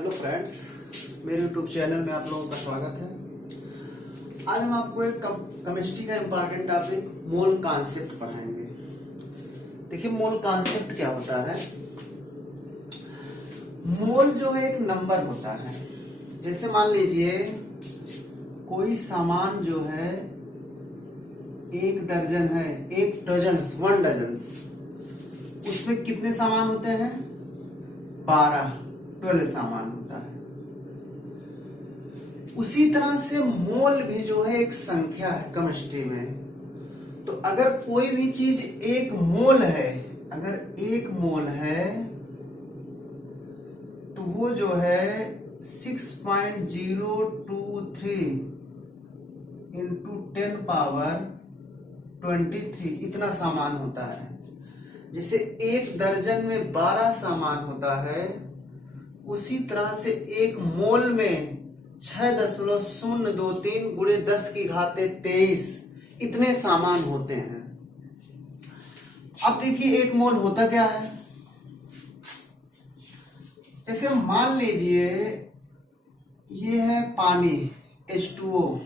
Hello friends, मेरे YouTube channel में आप लोगों का स्वागत है। आज हम आपको एक केमिस्ट्री का इम्पोर्टेंट टॉपिक मोल कॉन्सेप्ट पढ़ाएंगे। देखिए, मोल कॉन्सेप्ट क्या होता है। मोल जो है एक नंबर होता है। जैसे मान लीजिए कोई सामान जो है एक दर्जन है, एक डजन्स, 1 डजन्स, उसमें कितने सामान होते हैं? 12 सामान होता है। उसी तरह से मोल भी जो है एक संख्या है केमिस्ट्री में। तो अगर कोई भी चीज एक मोल है, अगर एक मोल है तो वो जो है 6.023 इंटू 10 पावर 23 इतना सामान होता है। जैसे एक दर्जन में 12 सामान होता है, उसी तरह से एक मोल में 6.023 गुणे 10⁻23 इतने सामान होते हैं। अब देखिए एक मोल होता क्या है। जैसे मान लीजिए ये है पानी H2O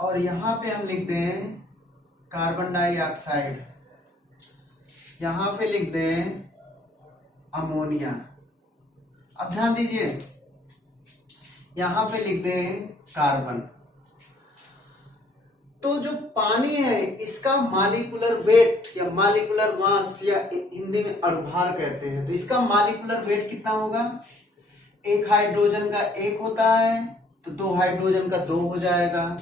और यहां पे हम लिख दें कार्बन डाइऑक्साइड, यहां पे लिख दें अमोनिया। अब ध्यान दीजिए, यहां पे लिख दें कार्बन। तो जो पानी है इसका मॉलिक्यूलर वेट या मॉलिक्यूलर मास या हिंदी में अणुभार कहते हैं, तो इसका मॉलिक्यूलर वेट कितना होगा? एक हाइड्रोजन का 1 होता है तो 2 हाइड्रोजन का 2 हो जाएगा,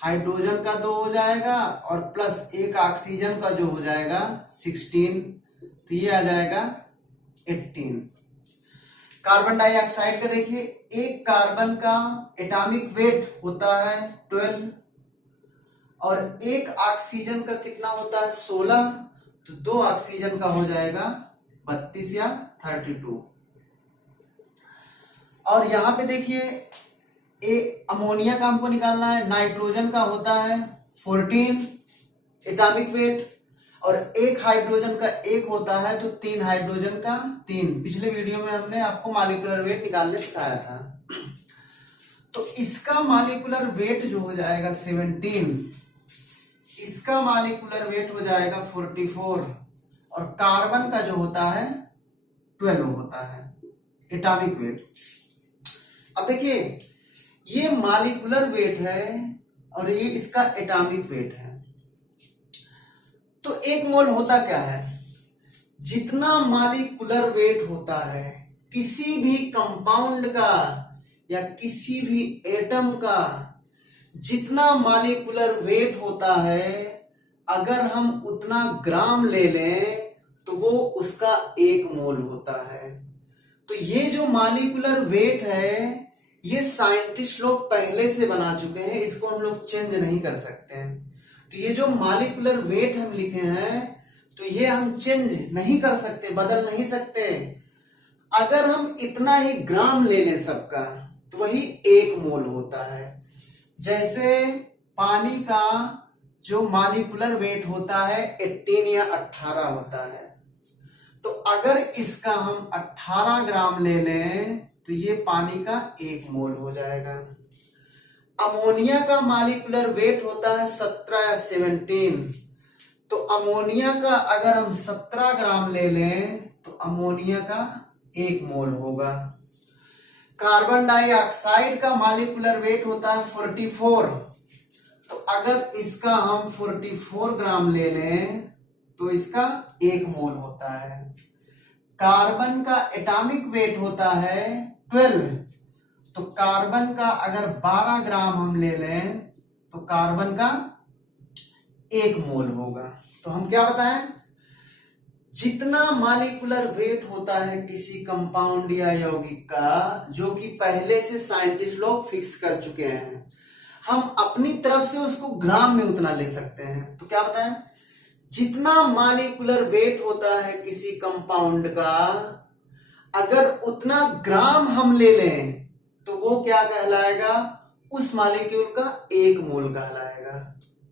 हाइड्रोजन का 2 हो जाएगा और प्लस एक ऑक्सीजन का जो हो जाएगा 16, तो ये आ जाएगा 18। कार्बन डाइऑक्साइड का देखिए, एक कार्बन का एटॉमिक वेट होता है 12 और एक ऑक्सीजन का कितना होता है 16, तो 2 ऑक्सीजन का हो जाएगा 32 या 32। और यहां पे देखिए अमोनिया का हमको निकालना है, नाइट्रोजन का होता है 14 एटॉमिक वेट और एक हाइड्रोजन का 1 होता है तो 3 हाइड्रोजन का 3। पिछले वीडियो में हमने आपको मॉलिक्यूलर वेट निकालने सिखाया था। तो इसका मॉलिक्यूलर वेट जो हो जाएगा 17, इसका मॉलिक्यूलर वेट हो जाएगा 44 और कार्बन का जो होता है 12 होता है एटॉमिक वेट। अब देखिए ये मॉलिक्यूलर वेट है और ये इसका एटॉमिक वेट है। तो एक मोल होता क्या है? जितना मॉलिक्यूलर वेट होता है किसी भी कंपाउंड का या किसी भी एटम का, जितना मॉलिक्यूलर वेट होता है अगर हम उतना ग्राम ले लें तो वो उसका एक मोल होता है। तो ये जो मॉलिक्यूलर वेट है ये साइंटिस्ट लोग पहले से बना चुके हैं, इसको हम लोग चेंज नहीं कर सकते हैं। तो ये जो मॉलिक्यूलर वेट हम लिखे हैं तो ये हम चेंज नहीं कर सकते, बदल नहीं सकते। अगर हम इतना ही ग्राम ले लें सबका तो वही एक मोल होता है। जैसे पानी का जो मॉलिक्यूलर वेट होता है 18 या 18 होता है, तो अगर इसका हम 18 ग्राम ले लें तो ये पानी का एक मोल हो जाएगा। अमोनिया का मॉलिक्यूलर वेट होता है 17 या 17, तो अमोनिया का अगर हम 17 ग्राम ले लें तो अमोनिया का एक मोल होगा। कार्बन डाइऑक्साइड का मॉलिक्यूलर वेट होता है 44, तो अगर इसका हम 44 ग्राम ले लें तो इसका एक मोल होता है। कार्बन का एटॉमिक वेट होता है 12, तो कार्बन का अगर 12 ग्राम हम ले लें तो कार्बन का एक मोल होगा। तो हम क्या बताएं? जितना मॉलिक्यूलर वेट होता है किसी कंपाउंड या यौगिक का, जो कि पहले से साइंटिस्ट लोग फिक्स कर चुके हैं, हम अपनी तरफ से उसको ग्राम में उतना ले सकते हैं। तो क्या बताएं? जितना मॉलिक्यूलर वेट होता है किसी कंपाउंड का, अगर उतना ग्राम हम ले लें तो वो क्या कहलाएगा? उस मॉलिक्यूल का एक मोल कहलाएगा।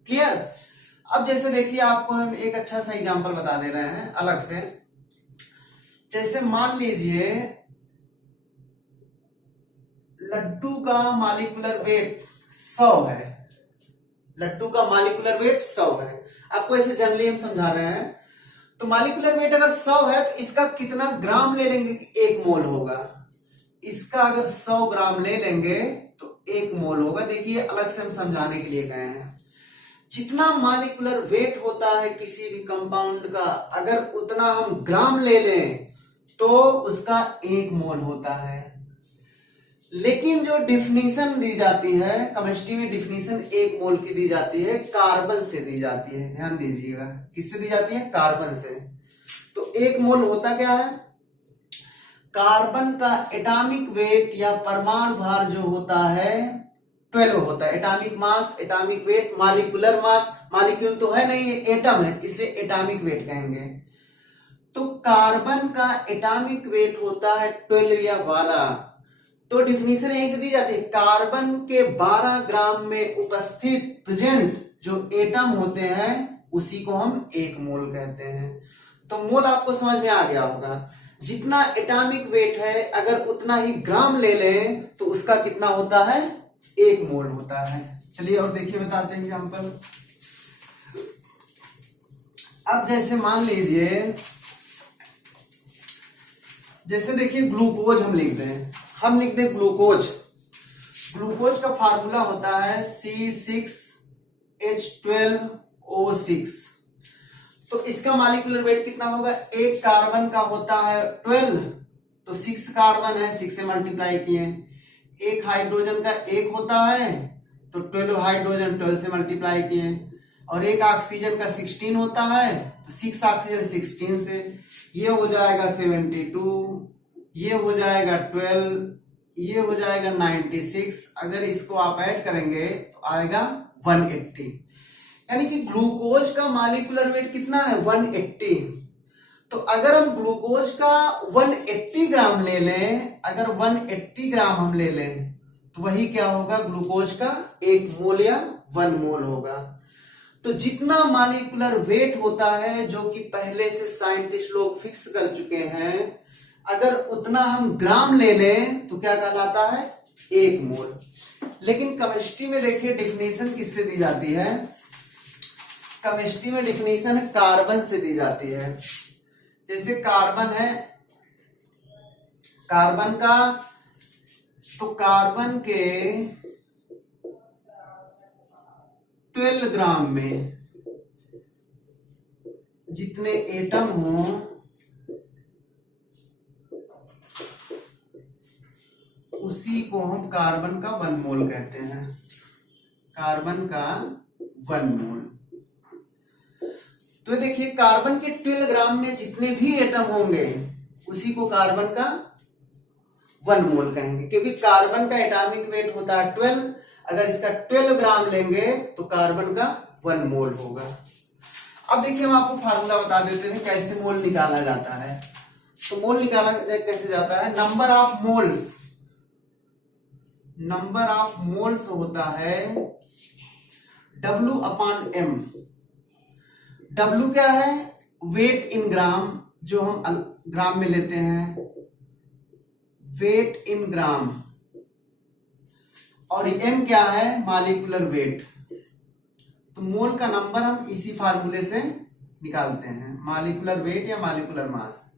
क्लियर? अब जैसे देखिए आपको हम एक अच्छा सा एग्जांपल बता दे रहे हैं अलग से। जैसे मान लीजिए लड्डू का मॉलिक्यूलर वेट 100 है, लड्डू का मॉलिक्यूलर वेट 100 है। आपको ऐसे जनरली हम समझा रहे हैं। तो मॉलिक्यूलर वेट अगर 100 है तो इसका कितना ग्राम ले लेंगे कि 1 मोल होगा। इसका अगर 100 ग्राम ले लेंगे तो 1 मोल होगा। देखिए अलग से हम समझाने के लिए गए हैं। जितना मॉलिक्यूलर वेट होता है किसी भी कंपाउंड का, अगर उतना हम ग्राम ले लें तो उसका 1 मोल होता है। लेकिन जो डिफिनीशन दी जाती है केमिस्ट्री में, डिफिनीशन 1 मोल की दी जाती है, कार्बन से दी जाती है। ध्यान दीजिएगा, किससे दी जाती है? कार्बन से। तो 1 मोल होता क्या है? कार्बन का एटॉमिक वेट या परमाणु भार जो होता है 12 होता है। Atomic mass, atomic weight, molecular mass, molecule तो है नहीं, ये एटम है, इसलिए एटॉमिक वेट कहेंगे। तो कार्बन का एटॉमिक वेट होता है 12 या 12। तो डिफिनीशन यहीं से दी जाती है, कार्बन के 12 ग्राम में उपस्थित प्रेजेंट जो एटम होते हैं उसी को हम 1 मोल कहते हैं। तो मोल आपको समझ में आ गया होगा। जितना एटॉमिक वेट है अगर उतना ही ग्राम ले लें तो उसका कितना होता है? 1 मोल होता है। चलिए और देखिए, बताते हैं एग्जांपल। अब जैसे मान लीजिए, जैसे देखिए ग्लूकोज हम लिख दें, हम लिख दें ग्लूकोज। ग्लूकोज का फार्मूला होता है C6H12O6। तो इसका मॉलिक्यूलर वेट कितना होगा? एक कार्बन का होता है 12, तो 6 कार्बन है, 6 से मल्टीप्लाई किए। एक हाइड्रोजन का 1 होता है तो 12 हाइड्रोजन 12 से मल्टीप्लाई किए। और एक ऑक्सीजन का 16 होता है तो 6 ऑक्सीजन 16 से, ये हो जाएगा 72, ये हो जाएगा 12, ये हो जाएगा 96। अगर इसको आप ऐड करेंगे तो आएगा 180। यानी कि ग्लूकोज का मॉलिक्यूलर वेट कितना है? 180। तो अगर हम ग्लूकोज का 180 ग्राम ले लें, अगर 180 ग्राम हम ले लें तो वही क्या होगा? ग्लूकोज का 1 मोल या 1 मोल होगा। तो जितना मॉलिक्यूलर वेट होता है जो कि पहले से साइंटिस्ट लोग फिक्स कर चुके हैं, अगर उतना हम ग्राम ले लें तो क्या कहलाता है? 1 मोल। लेकिन केमिस्ट्री में देखिए डिफिनीशन किससे दी जाती है? केमिस्ट्री में डिफिनीशन कार्बन से दी जाती है। जैसे कार्बन है, कार्बन का, तो कार्बन के 12 ग्राम में जितने एटम हों उसी को हम कार्बन का 1 मोल कहते हैं। कार्बन का 1 मोल। तो देखिए कार्बन के 12 ग्राम में जितने भी एटम होंगे उसी को कार्बन का 1 मोल कहेंगे, क्योंकि कार्बन का एटॉमिक वेट होता है 12। अगर इसका 12 ग्राम लेंगे तो कार्बन का 1 मोल होगा। अब देखिए हम आपको फार्मूला बता देते हैं कैसे मोल निकाला जाता है। तो मोल निकाला कैसे जाता है? Number of moles, number of moles होता है W/M। W क्या है? वेट इन ग्राम, जो हम ग्राम में लेते हैं, वेट इन ग्राम। और M क्या है? Molecular weight. तो मोल का नंबर हम इसी फार्मूले से निकालते हैं, मॉलिक्यूलर वेट या मॉलिक्यूलर मास।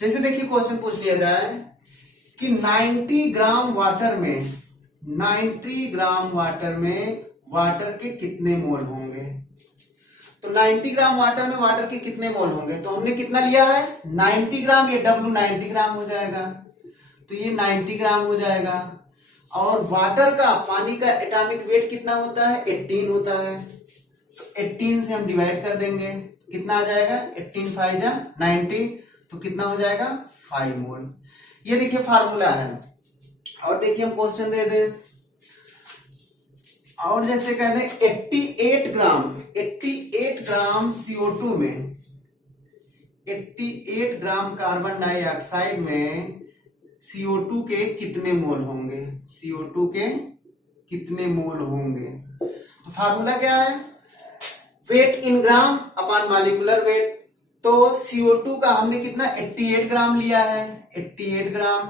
जैसे देखिए क्वेश्चन पूछ लिया जाए कि 90 ग्राम वाटर में, 90 ग्राम वाटर में वाटर के कितने मोल होंगे? तो 90 ग्राम वाटर में वाटर के कितने मोल होंगे? तो हमने कितना लिया है? 90 ग्राम। ये W 90 ग्राम हो जाएगा, तो ये 90 ग्राम हो जाएगा। और वाटर का, पानी का एटॉमिक वेट कितना होता है? 18 होता है। तो 18 से हम डिवाइड कर देंगे, कितना आ जाएगा? 18 5 जा 90, तो कितना हो जाएगा? 5 मोल। ये देखिए फार्मूला है। और देखिए हम क्वेश्चन दे दें, और जैसे कह दें 88 ग्राम, 88 ग्राम CO2 में, 88 ग्राम कार्बन डाइऑक्साइड में CO2 के कितने मोल होंगे? CO2 के कितने मोल होंगे? तो फार्मूला क्या है? वेट इन ग्राम अपॉन मॉलिक्यूलर वेट। तो CO2 का हमने कितना 88 ग्राम लिया है, 88 ग्राम,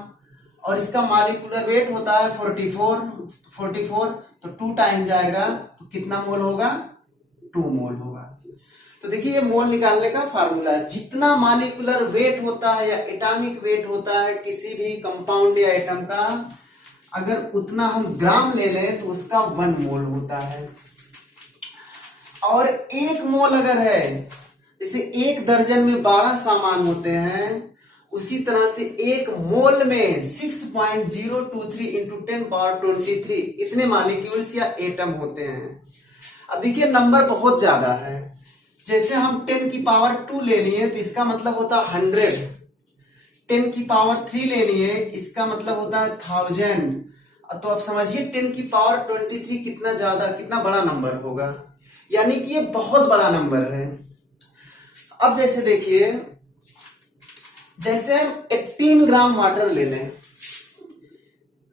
और इसका मॉलिक्यूलर वेट होता है 44 तो 2 टाइम जाएगा तो कितना मोल होगा 2 मोल होगा। तो देखिए ये मोल निकालने का फार्मूला है। जितना मॉलिक्यूलर वेट होता है या एटॉमिक वेट होता है किसी भी कंपाउंड या एटम का, अगर उतना हम ग्राम ले लें तो उसका 1 मोल होता है। और 1 मोल अगर है, जैसे 1 दर्जन में 12 सामान होते हैं, उसी तरह से 1 मोल में 6.023 इंटू 10⁻23 इतने मॉलिक्यूल्स या एटम होते हैं। अब देखिए नंबर बहुत ज्यादा है। जैसे हम 10 की पावर 2 ले लिए तो इसका मतलब होता है 100, 10 की पावर 3 ले लिए इसका मतलब होता है 1000। तो आप समझिए 10 की पावर 23 कितना बड़ा नंबर होगा, यानी कि ये बहुत बड़ा नंबर है। अब जैसे देखिए, जैसे हम 18 ग्राम वाटर ले लें,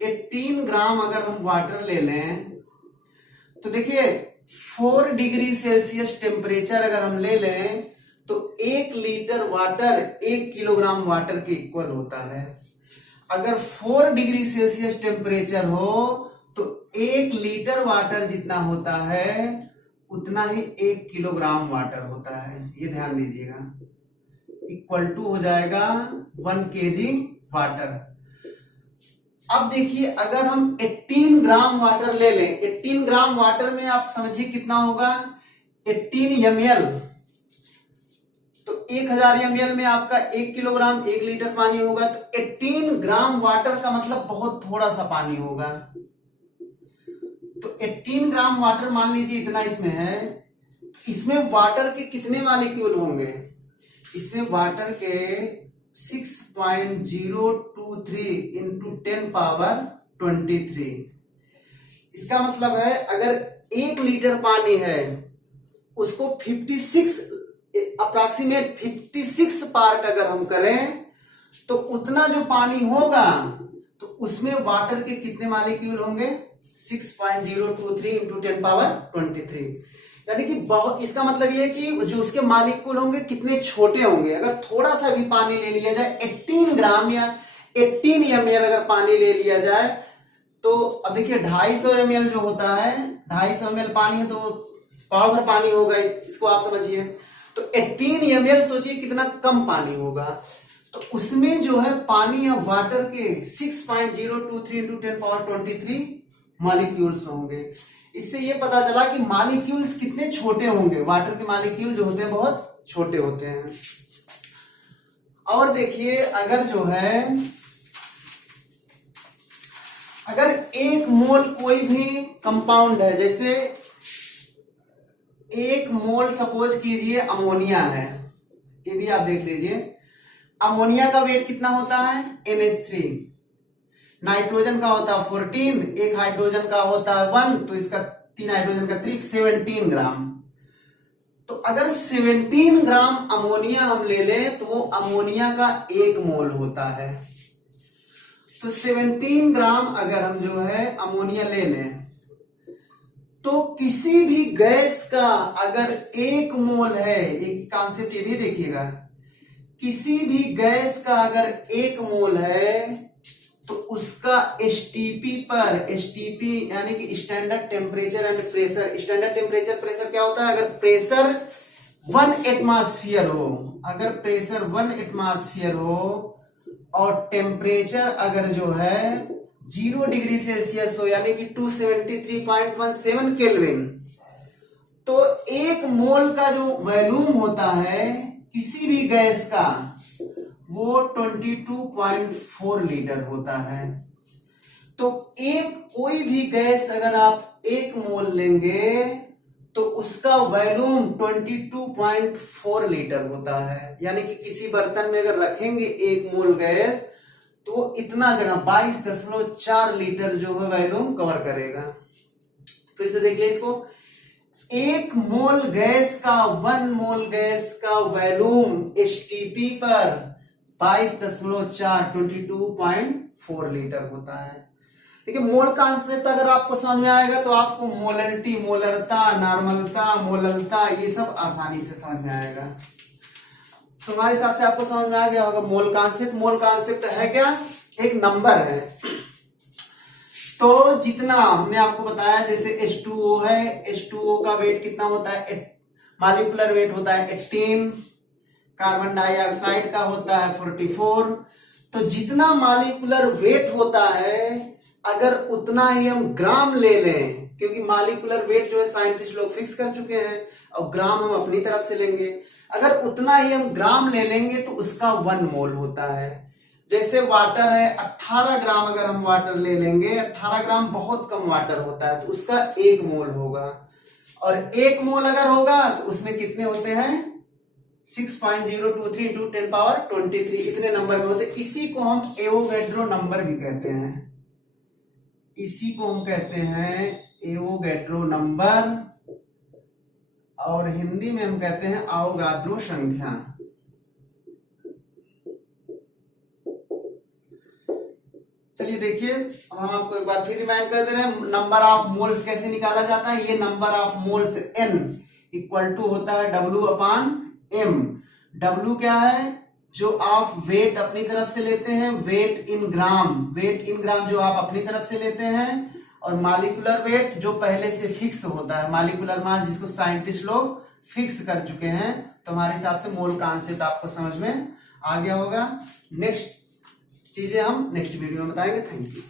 18 ग्राम अगर हम वाटर ले लें तो देखिए 4 डिग्री सेल्सियस टेम्परेचर अगर हम ले लें तो 1 लीटर वाटर 1 किलोग्राम वाटर के इक्वल होता है। अगर 4 डिग्री सेल्सियस टेम्परेचर हो तो 1 लीटर वाटर जितना होता है उतना ही 1 किलोग्राम वाटर होता है। ये ध्यान दीजिएगा, इक्वल टू हो जाएगा 1 केजी वाटर। अब देखिए अगर हम 18 ग्राम वाटर ले लें, 18 ग्राम वाटर में आप समझिए कितना होगा 18 ml, तो 1000 ml में आपका 1 किलोग्राम 1 लीटर पानी होगा। तो 18 ग्राम वाटर का मतलब बहुत थोड़ा सा पानी होगा। तो 18 ग्राम वाटर मान लीजिए इतना इसमें है, इसमें वाटर के कितने मॉलिक्यूल होंगे, इसमें वाटर के 6.023 इंटू 10⁻23। इसका मतलब है अगर 1 लीटर पानी है उसको 56 अप्रॉक्सीमेट 56 पार्ट अगर हम करें तो उतना जो पानी होगा तो उसमें वाटर के कितने मॉलिक्यूल होंगे 6.023 इंटू 10⁻23। यानी कि बहुत, इसका मतलब ये है कि जो उसके मॉलिक्यूल होंगे कितने छोटे होंगे। अगर थोड़ा सा भी पानी ले लिया जाए 18 ग्राम या 18 ml अगर पानी ले लिया जाए तो अब देखिए 250 ml जो होता है, 250 ml पानी है तो पाव भर पानी होगा, इसको आप समझिए। तो 18 ml सोचिए कितना कम पानी होगा। तो उसमें जो है पानी या वाटर के 6.023 इंटू 10⁻23 मॉलिक्यूल्स होंगे। इससे ये पता चला कि मॉलिक्यूल्स कितने छोटे होंगे, वाटर के मॉलिक्यूल जो होते हैं बहुत छोटे होते हैं। और देखिए अगर जो है, अगर 1 मोल कोई भी कंपाउंड है, जैसे 1 मोल सपोज कीजिए अमोनिया है, ये भी आप देख लीजिए, अमोनिया का वेट कितना होता है NH3, नाइट्रोजन का होता है 14, 1 हाइड्रोजन का होता है 1, तो इसका 3 हाइड्रोजन का 3, 17 ग्राम। तो अगर 17 ग्राम अमोनिया हम ले लें तो वो अमोनिया का 1 मोल होता है। तो 17 ग्राम अगर हम जो है अमोनिया ले लें तो किसी भी गैस का अगर 1 मोल है, एक कॉन्सेप्ट ये भी देखिएगा, किसी भी गैस का अगर 1 मोल है तो उसका STP पर, STP यानी कि standard temperature and pressure, standard temperature pressure क्या होता है, अगर प्रेशर 1 एटमॉस्फेयर हो, अगर प्रेशर 1 एटमॉस्फेयर हो और टेम्परेचर अगर जो है 0 डिग्री सेल्सियस हो यानी कि 273.17 केल्विन, तो 1 मोल का जो वॉल्यूम होता है किसी भी गैस का वो 22.4 लीटर होता है। तो कोई भी गैस अगर आप 1 मोल लेंगे तो उसका वॉल्यूम 22.4 लीटर होता है। यानी कि किसी बर्तन में अगर रखेंगे 1 मोल गैस तो इतना जगह 22.4 लीटर जो है वॉल्यूम कवर करेगा। फिर से देख ले इसको, 1 मोल गैस का 1 मोल गैस का वॉल्यूम STP पर 22.4 22.4 लीटर होता है। देखिए मोल कॉन्सेप्ट अगर आपको समझ में आएगा तो आपको मोलरिटी, मोलरता, नॉर्मलता, मोललता ये सब आसानी से समझ में आएगा। तो हमारे हिसाब से आपको समझ में आ गया होगा मोल कॉन्सेप्ट। मोल कॉन्सेप्ट है क्या, एक नंबर है। तो जितना हमने आपको बताया, जैसे H2O है, H2O का वेट कितना होता है, मॉलिक्यूलर वेट होता है 18, कार्बन डाइऑक्साइड का होता है 44। तो जितना मॉलिक्यूलर वेट होता है, अगर उतना ही हम ग्राम ले लें, क्योंकि मॉलिक्यूलर वेट जो है साइंटिस्ट लोग फिक्स कर चुके हैं और ग्राम हम अपनी तरफ से लेंगे, अगर उतना ही हम ग्राम ले लेंगे तो उसका 1 मोल होता है। जैसे वाटर है 18 ग्राम, अगर हम वाटर ले लेंगे, 18 ग्राम बहुत कम वाटर होता है, तो उसका 1 मोल होगा। और 1 मोल अगर होगा तो उसमें कितने होते हैं, 6.023 इंटू 10 पावर 23, इतने नंबर में होते। इसी को हम एवोगैड्रो नंबर भी कहते हैं, इसी को हम कहते हैं एवोगैड्रो नंबर, और हिंदी में हम कहते हैं आवोगाद्रो संख्या। चलिए देखिए, अब हम आपको एक बार फिर रिमाइंड कर दे रहे हैं, नंबर ऑफ मोल्स कैसे निकाला जाता है। ये number of moles n equal to होता है W अपान m। W क्या है, जो आप वेट अपनी तरफ से लेते हैं, वेट इन ग्राम, वेट इन ग्राम जो आप अपनी तरफ से लेते हैं, और मॉलिक्यूलर वेट जो पहले से फिक्स होता है, मॉलिक्यूलर मास जिसको साइंटिस्ट लोग फिक्स कर चुके हैं। तो हमारे हिसाब से मोल का कॉन्सेप्ट आपको समझ में आ गया होगा। नेक्स्ट चीजें हम नेक्स्ट वीडियो में बताएंगे। Thank you.